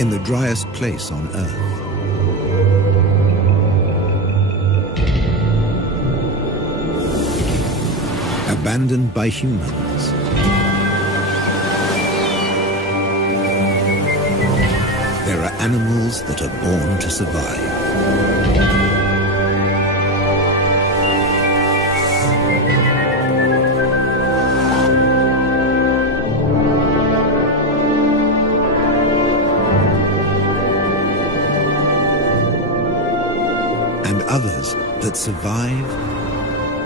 in the driest place on Earth. Abandoned by humans. There are animals that are born to survive. And others that survive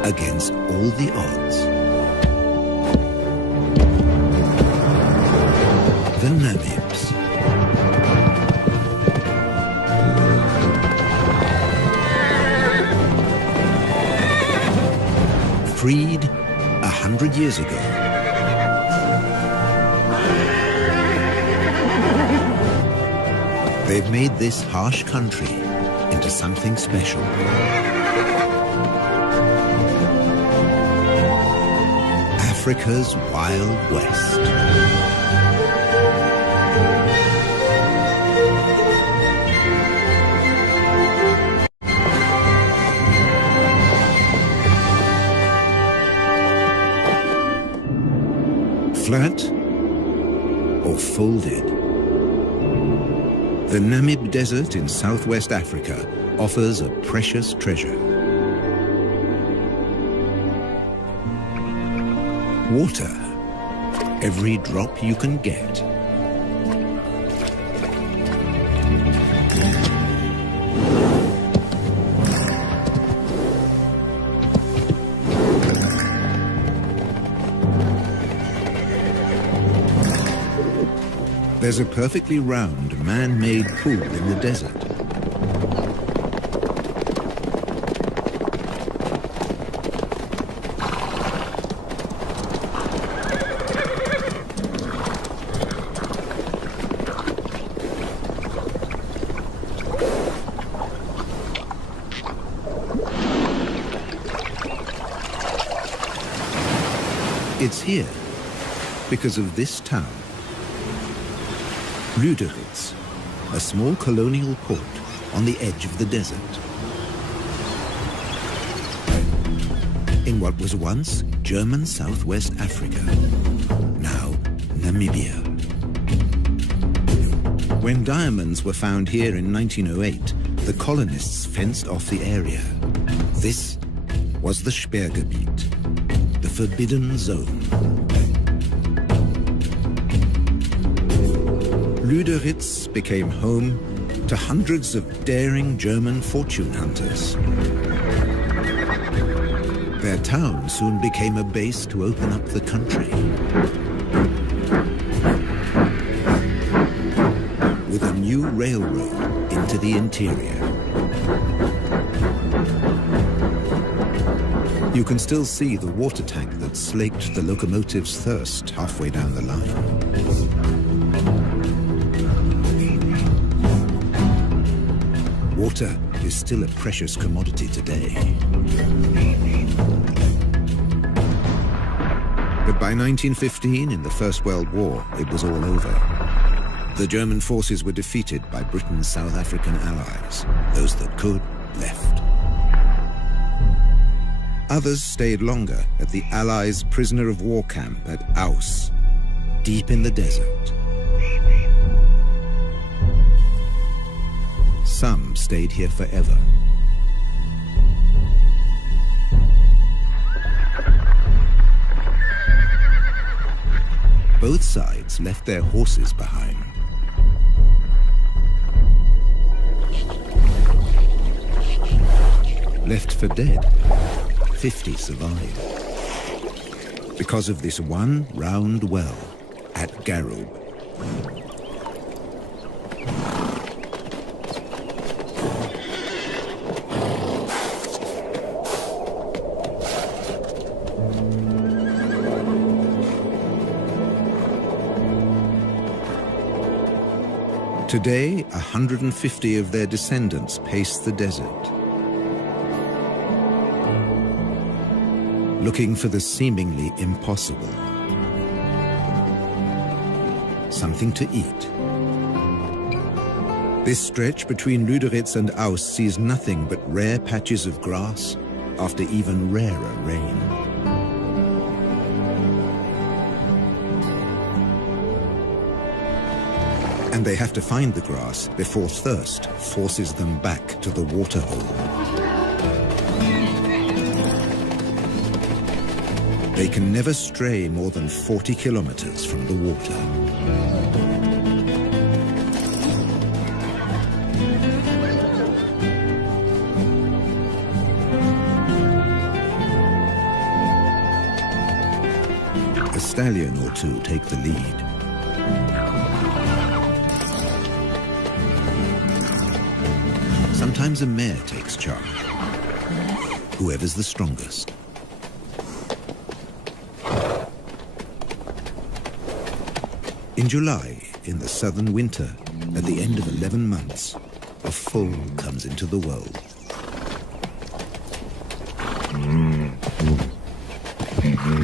against all the odds. The Namibs. Freed 100 years ago. They've made this harsh country into something special. Africa's Wild West. Flat or folded? The Namib Desert in southwest Africa offers a precious treasure. Water, every drop you can get. There's a perfectly round, man-made pool in the desert. It's here because of this town. Lüderitz, a small colonial port on the edge of the desert. In what was once German Southwest Africa, now Namibia. When diamonds were found here in 1908, the colonists fenced off the area. This was the Sperrgebiet, the forbidden zone. Lüderitz became home to hundreds of daring German fortune hunters. Their town soon became a base to open up the country. With a new railroad into the interior. You can still see the water tank that slaked the locomotive's thirst halfway down the line. Water is still a precious commodity today. But by 1915, in the First World War, it was all over. The German forces were defeated by Britain's South African allies. Those that could, left. Others stayed longer at the Allies' prisoner of war camp at Aus, deep in the desert. Some stayed here forever. Both sides left their horses behind. Left for dead, 50 survived. Because of this one round well at Garub. Today, 150 of their descendants pace the desert, looking for the seemingly impossible. Something to eat, This stretch between Lüderitz and Aus sees nothing but rare patches of grass after even rarer rain. And they have to find the grass before thirst forces them back to the waterhole. They can never stray more than 40 kilometers from the water. A stallion or two take the lead. Sometimes a mare takes charge, whoever's the strongest. In July, in the southern winter, at the end of 11 months, a foal comes into the world.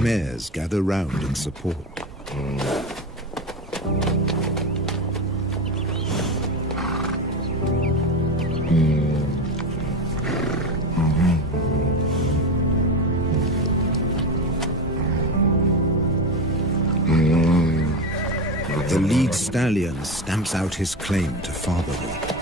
Mares gather round in support. The lead stallion stamps out his claim to fatherhood.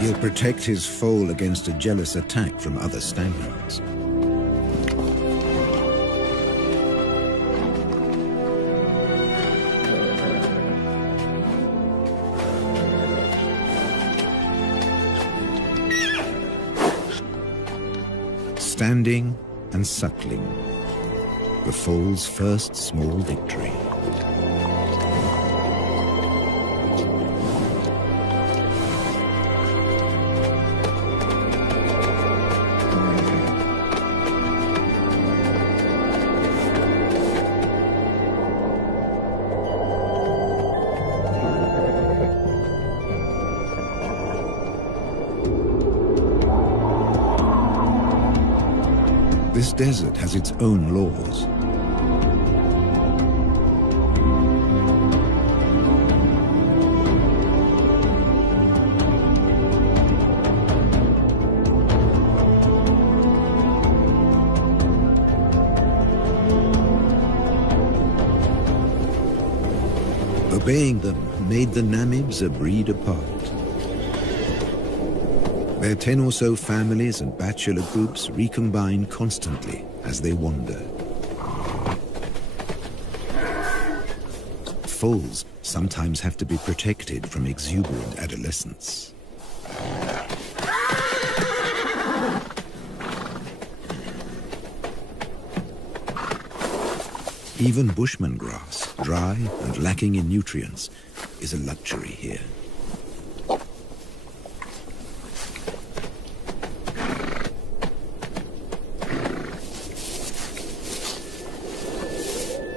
He'll protect his foal against a jealous attack from other stallions. Standing and suckling, the foal's first small victory. This desert has its own laws. Obeying them made the Namibs a breed apart. Their 10 or so families and bachelor groups recombine constantly as they wander. Foals sometimes have to be protected from exuberant adolescents. Even bushman grass, dry and lacking in nutrients, is a luxury here.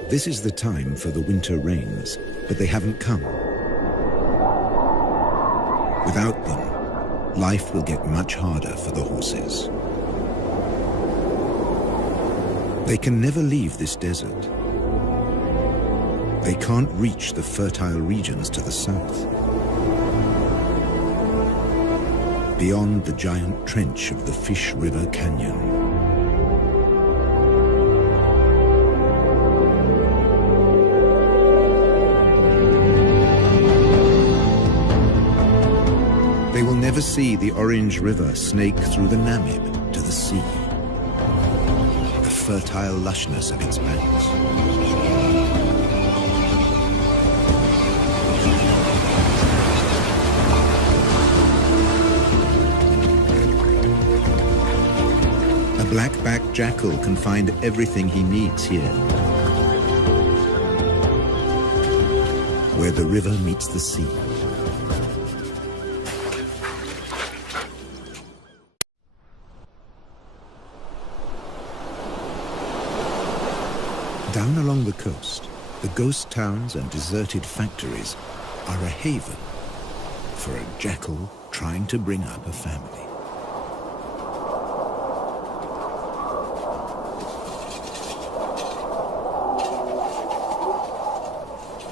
This is the time for the winter rains, but they haven't come. Without them, life will get much harder for the horses. They can never leave this desert. They can't reach the fertile regions to the south. Beyond the giant trench of the Fish River Canyon. They will never see the Orange River snake through the Namib to the sea. The fertile lushness of its banks. A black-backed jackal can find everything he needs here, where the river meets the sea. Down along the coast, the ghost towns and deserted factories are a haven for a jackal trying to bring up a family.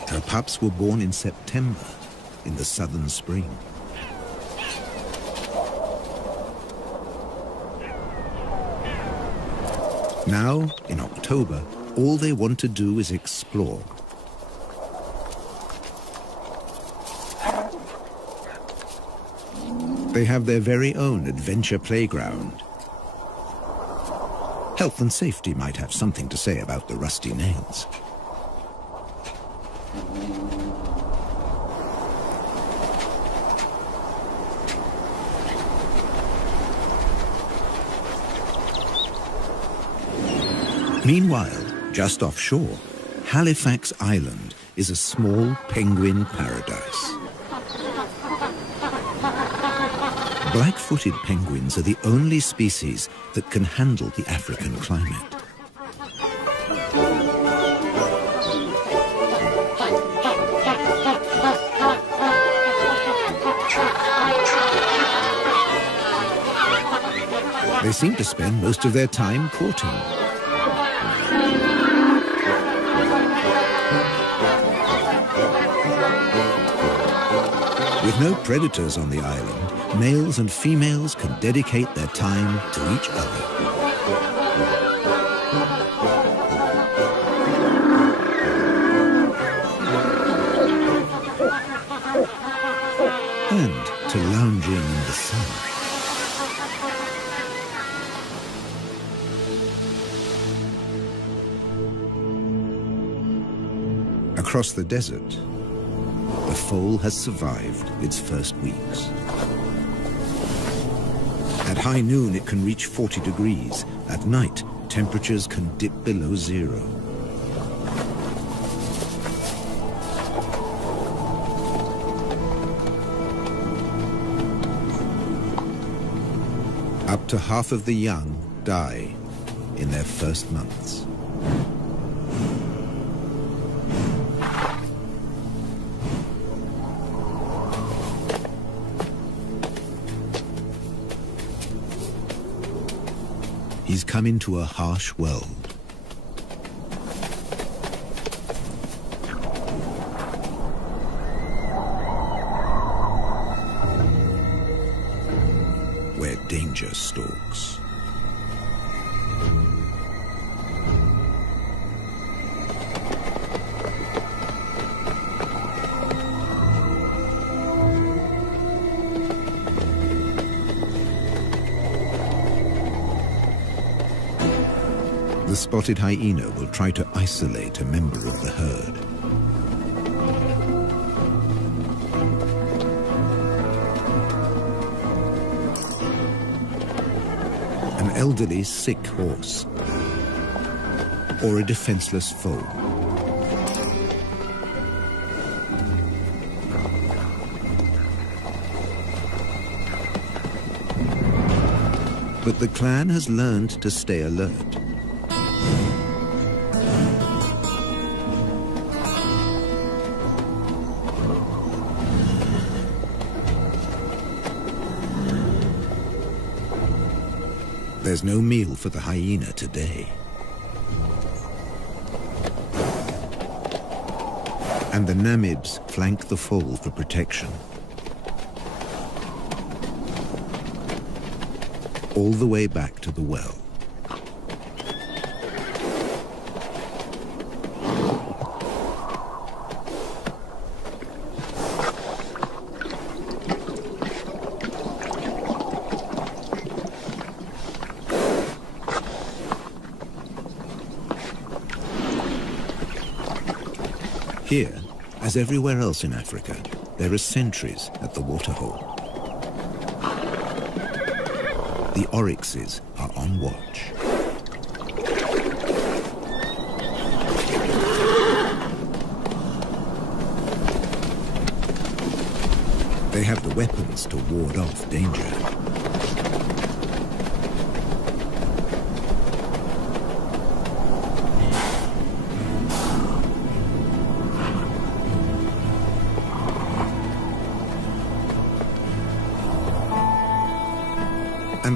Her pups were born in September, in the southern spring. Now, in October, all they want to do is explore. They have their very own adventure playground. Health and safety might have something to say about the rusty nails. Meanwhile, just offshore, Halifax Island is a small penguin paradise. Black-footed penguins are the only species that can handle the African climate. They seem to spend most of their time courting. With no predators on the island, males and females can dedicate their time to each other. And to lounging in the sun. Across the desert, the foal has survived its first weeks. At high noon, it can reach 40 degrees. At night, temperatures can dip below zero. Up to half of the young die in their first months. He's come into a harsh world. Where danger stalks. The spotted hyena will try to isolate a member of the herd. An elderly, sick horse, or a defenseless foal. But the clan has learned to stay alert. There's no meal for the hyena today. And the Namids flank the foal for protection. All the way back to the well. Here, as everywhere else in Africa, there are sentries at the waterhole. The oryxes are on watch. They have the weapons to ward off danger.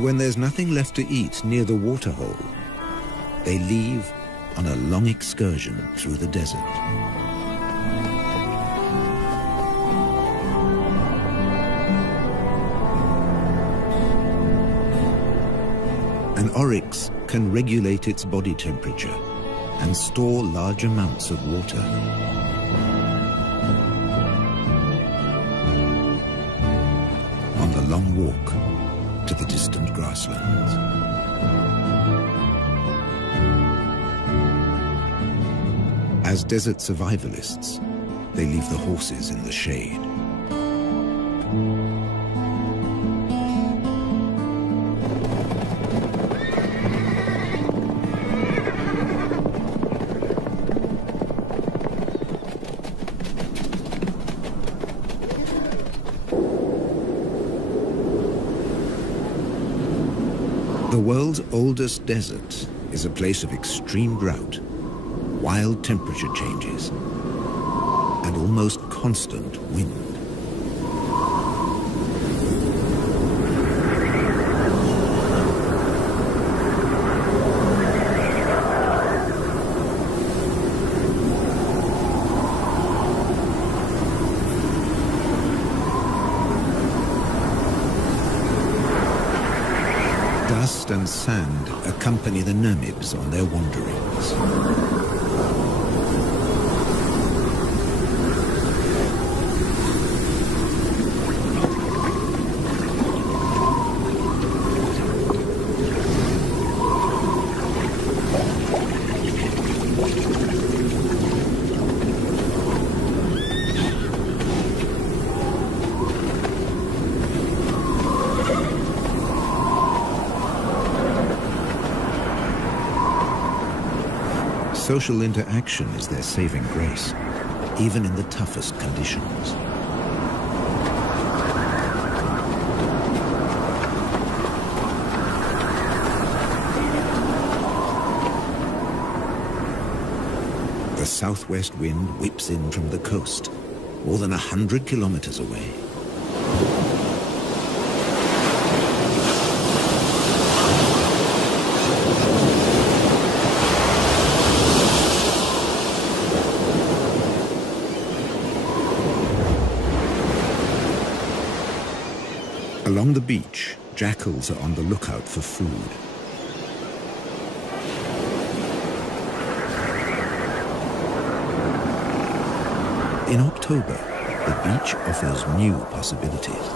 And when there's nothing left to eat near the waterhole, they leave on a long excursion through the desert. An oryx can regulate its body temperature and store large amounts of water. On the long walk to the distant grasslands. As desert survivalists, they leave the horses in the shade. The world's oldest desert is a place of extreme drought, wild temperature changes, and almost constant wind. Dust and sand accompany the Namibs on their wanderings. Social interaction is their saving grace, even in the toughest conditions. The southwest wind whips in from the coast, more than 100 kilometers away. Along the beach, jackals are on the lookout for food. In October, the beach offers new possibilities.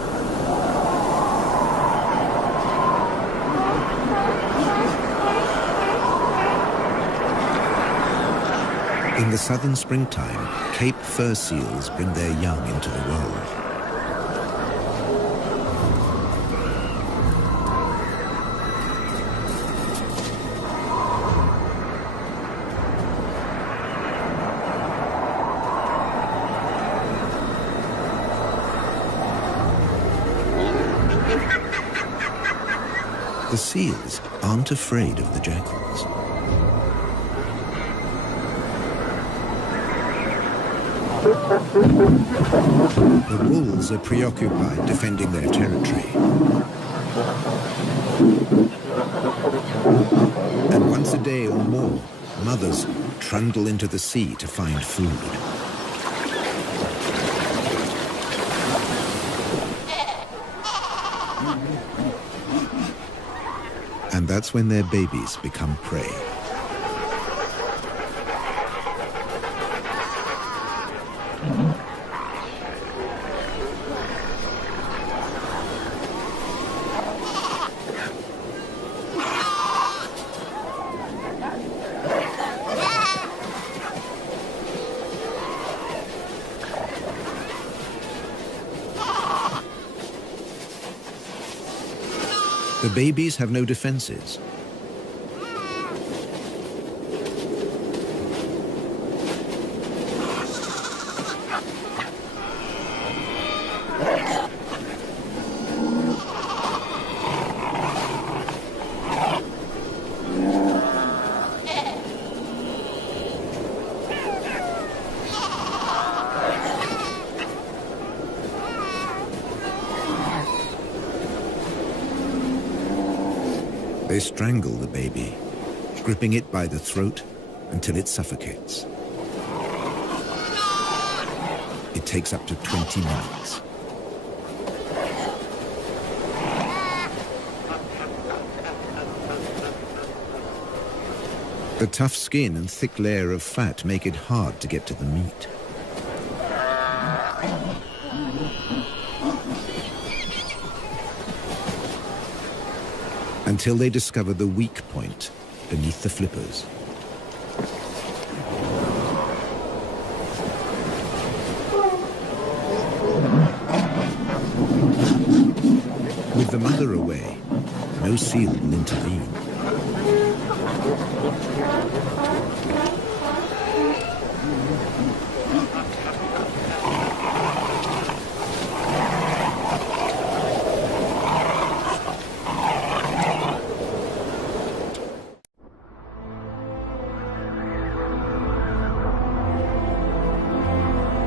In the southern springtime, Cape fur seals bring their young into the world. The seals aren't afraid of the jackals. The wolves are preoccupied defending their territory. And once a day or more, mothers trundle into the sea to find food. And that's when their babies become prey. The babies have no defenses. They strangle the baby, gripping it by the throat until it suffocates. It takes up to 20 minutes. The tough skin and thick layer of fat make it hard to get to the meat. Until they discover the weak point beneath the flippers. With the mother away, no seal will intervene.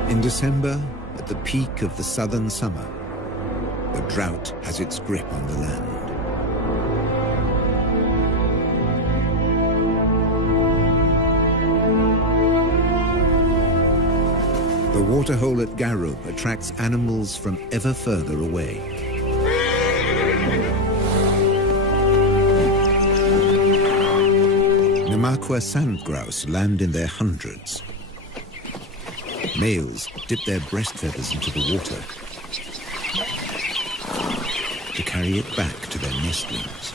In December, at the peak of the southern summer, the drought has its grip on the land. The waterhole at Garub attracts animals from ever further away. Namakwa sand grouse land in their hundreds. Males dip their breast feathers into the water to carry it back to their nestlings.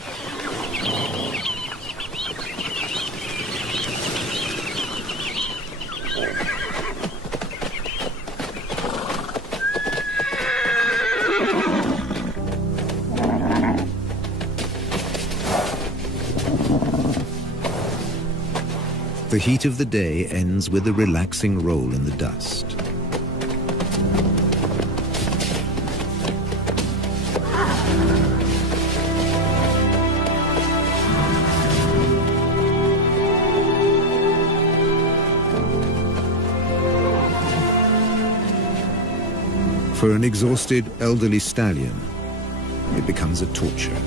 The heat of the day ends with a relaxing roll in the dust. For an exhausted elderly stallion, it becomes a torture.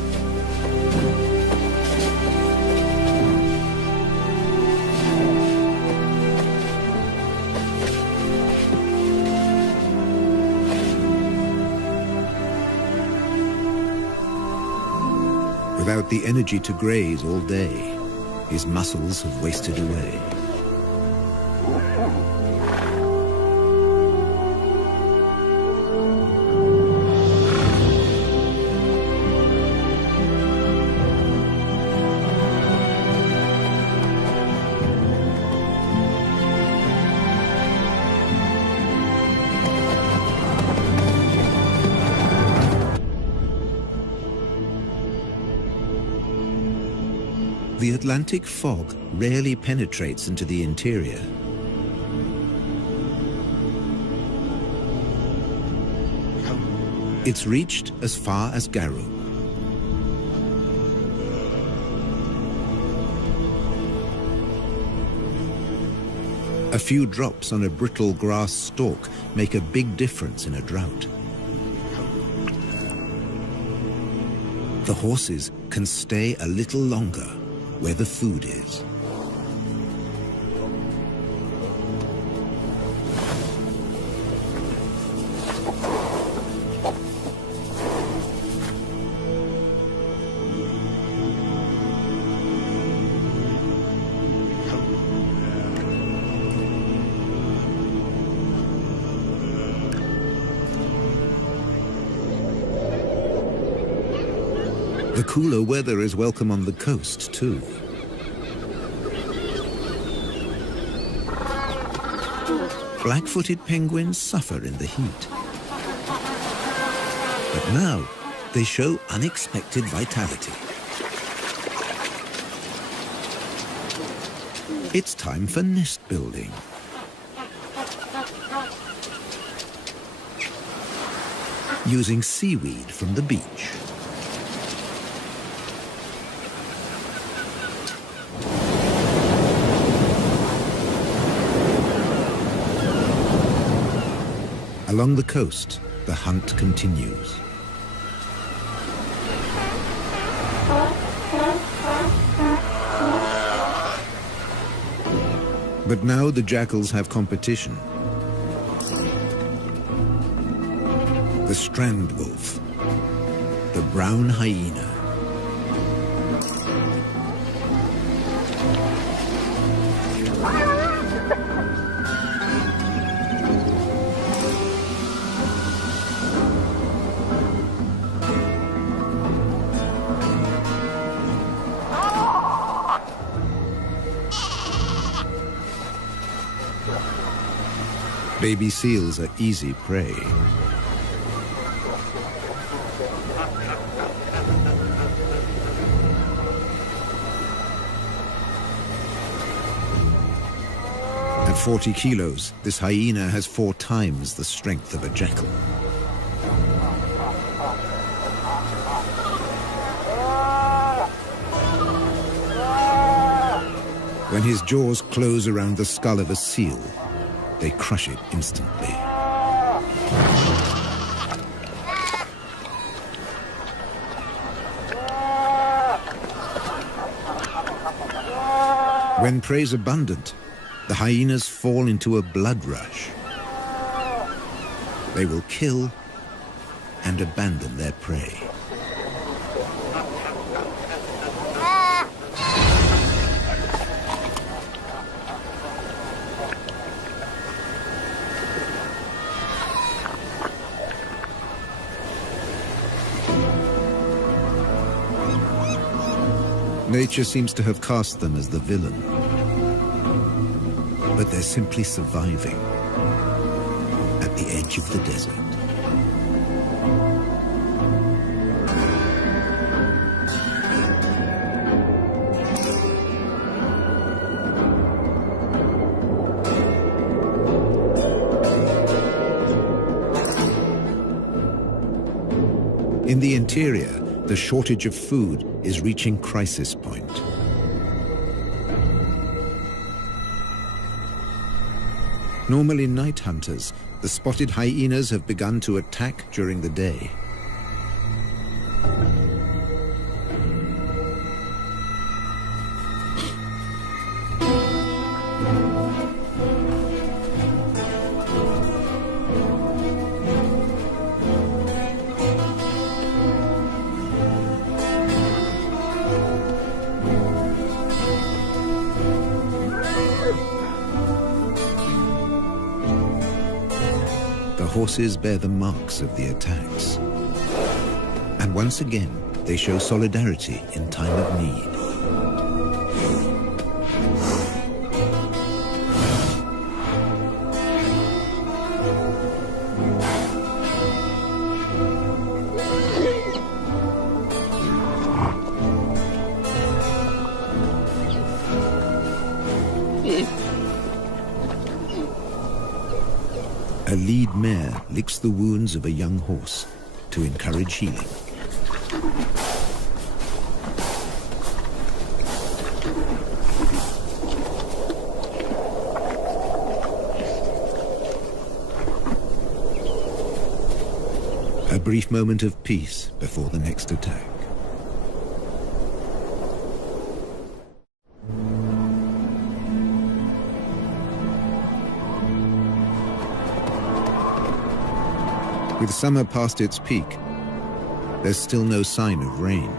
Without the energy to graze all day, his muscles have wasted away. The Atlantic fog rarely penetrates into the interior. It's reached as far as Garub. A few drops on a brittle grass stalk make a big difference in a drought. The horses can stay a little longer where the food is. The cooler weather is welcome on the coast, too. Black-footed penguins suffer in the heat. But now, they show unexpected vitality. It's time for nest building. Using seaweed from the beach. Along the coast, the hunt continues. But now the jackals have competition. The strand wolf, the brown hyena. Baby seals are easy prey. At 40 kilos, this hyena has 4 times the strength of a jackal. When his jaws close around the skull of a seal, they crush it instantly. When prey is abundant, the hyenas fall into a blood rush. They will kill and abandon their prey. Nature seems to have cast them as the villain, but they're simply surviving at the edge of the desert. In the interior, the shortage of food is reaching crisis point. Normally night hunters, the spotted hyenas have begun to attack during the day. Horses bear the marks of the attacks. And once again, they show solidarity in time of need. A lead mare licks the wounds of a young horse to encourage healing. A brief moment of peace before the next attack. With summer past its peak, there's still no sign of rain.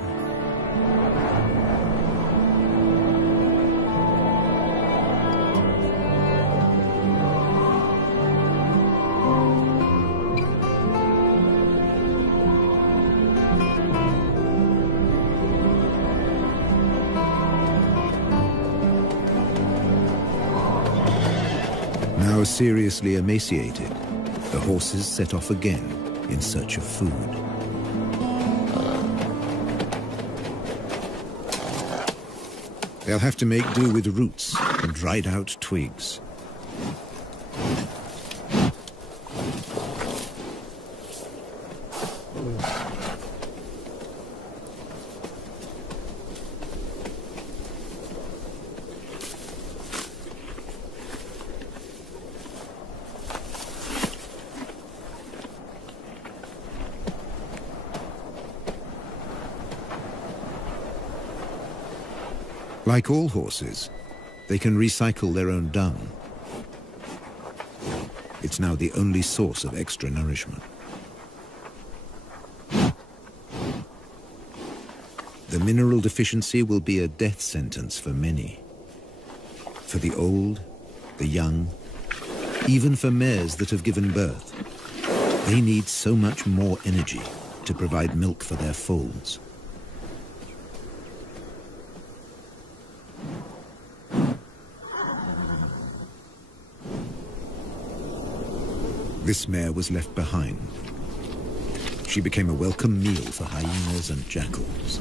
Now seriously emaciated, the horses set off again in search of food. They'll have to make do with roots and dried out twigs. Like all horses, They can recycle their own dung. It's now the only source of extra nourishment. The mineral deficiency will be a death sentence for many. For the old, the young, even for mares that have given birth. They need so much more energy to provide milk for their foals. This mare was left behind. She became a welcome meal for hyenas and jackals.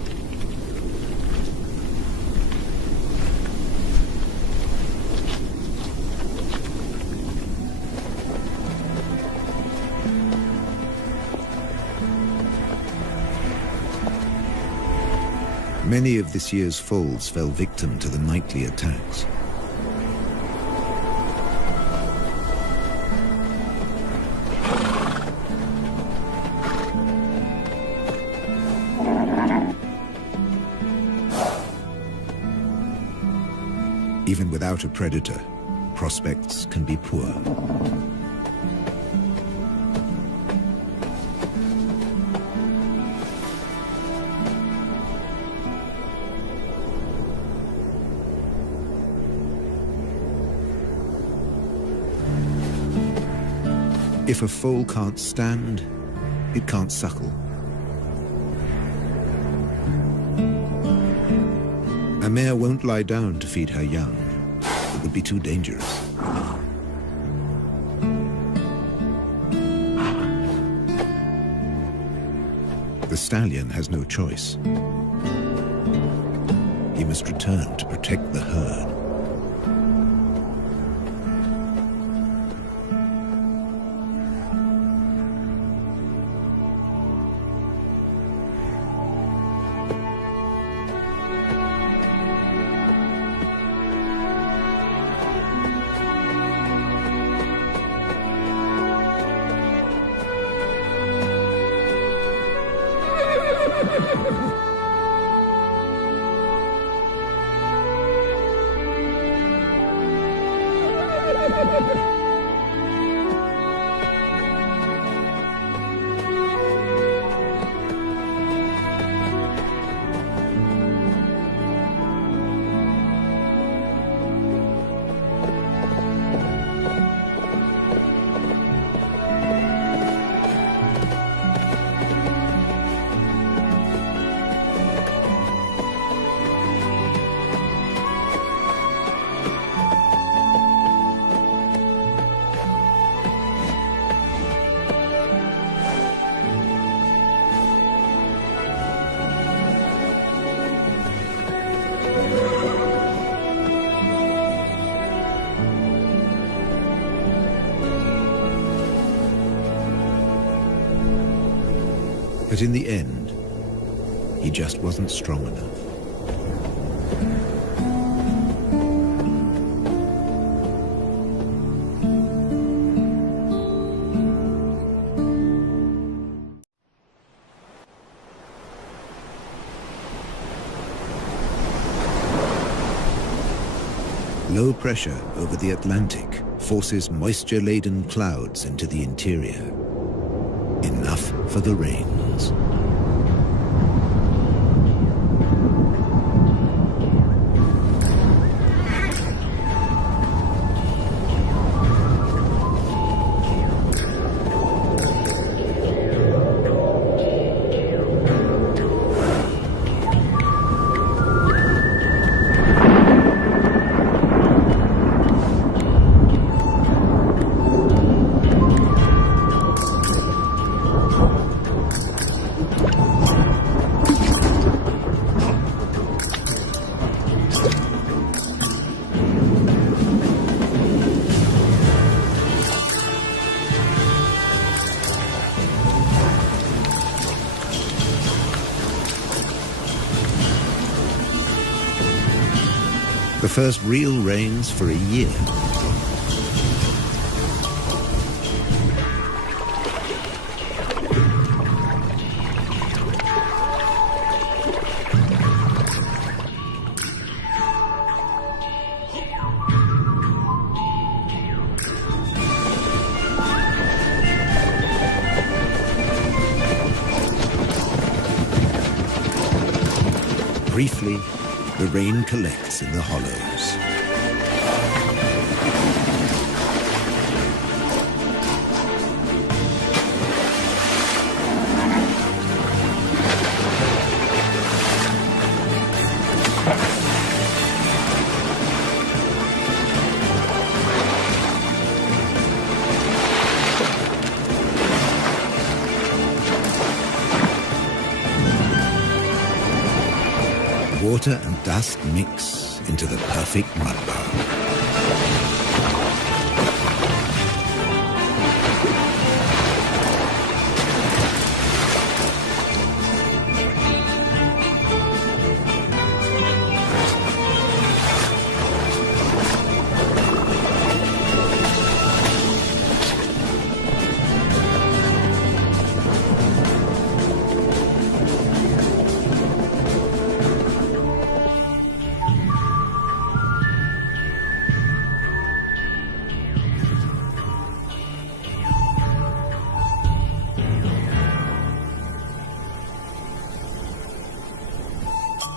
Many of this year's foals fell victim to the nightly attacks. Even without a predator, prospects can be poor. If a foal can't stand, it can't suckle. A mare won't lie down to feed her young. It would be too dangerous. The stallion has no choice. He must return to protect the herd. But in the end, he just wasn't strong enough. Low pressure over the Atlantic forces moisture-laden clouds into the interior. Enough for the rains. The first real rains for a year. Briefly, the rain collects in the hollows. Water and dust mix into the perfect mudbowl.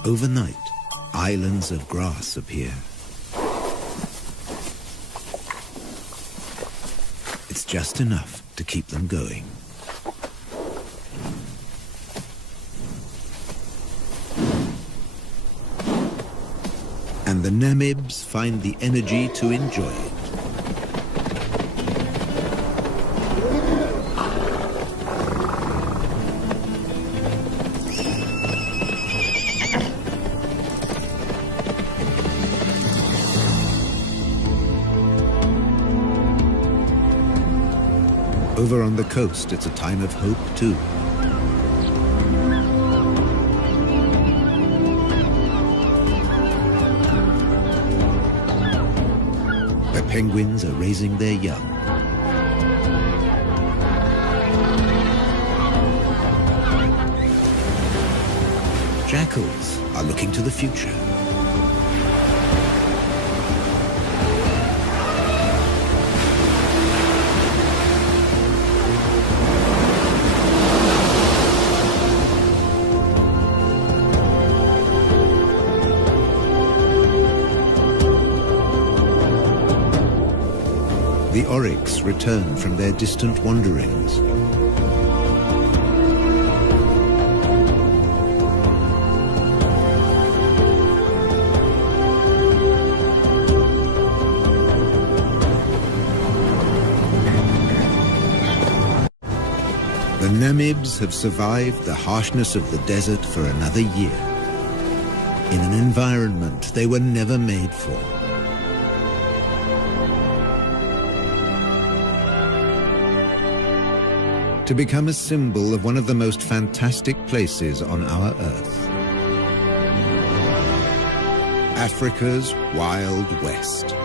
Overnight, islands of grass appear. It's just enough to keep them going. And the Namibs find the energy to enjoy it. Over on the coast, it's a time of hope, too. The penguins are raising their young. Jackals are looking to the future. The oryx return from their distant wanderings. The Namibs have survived the harshness of the desert for another year, in an environment they were never made for. To become a symbol of one of the most fantastic places on our Earth. Africa's Wild West.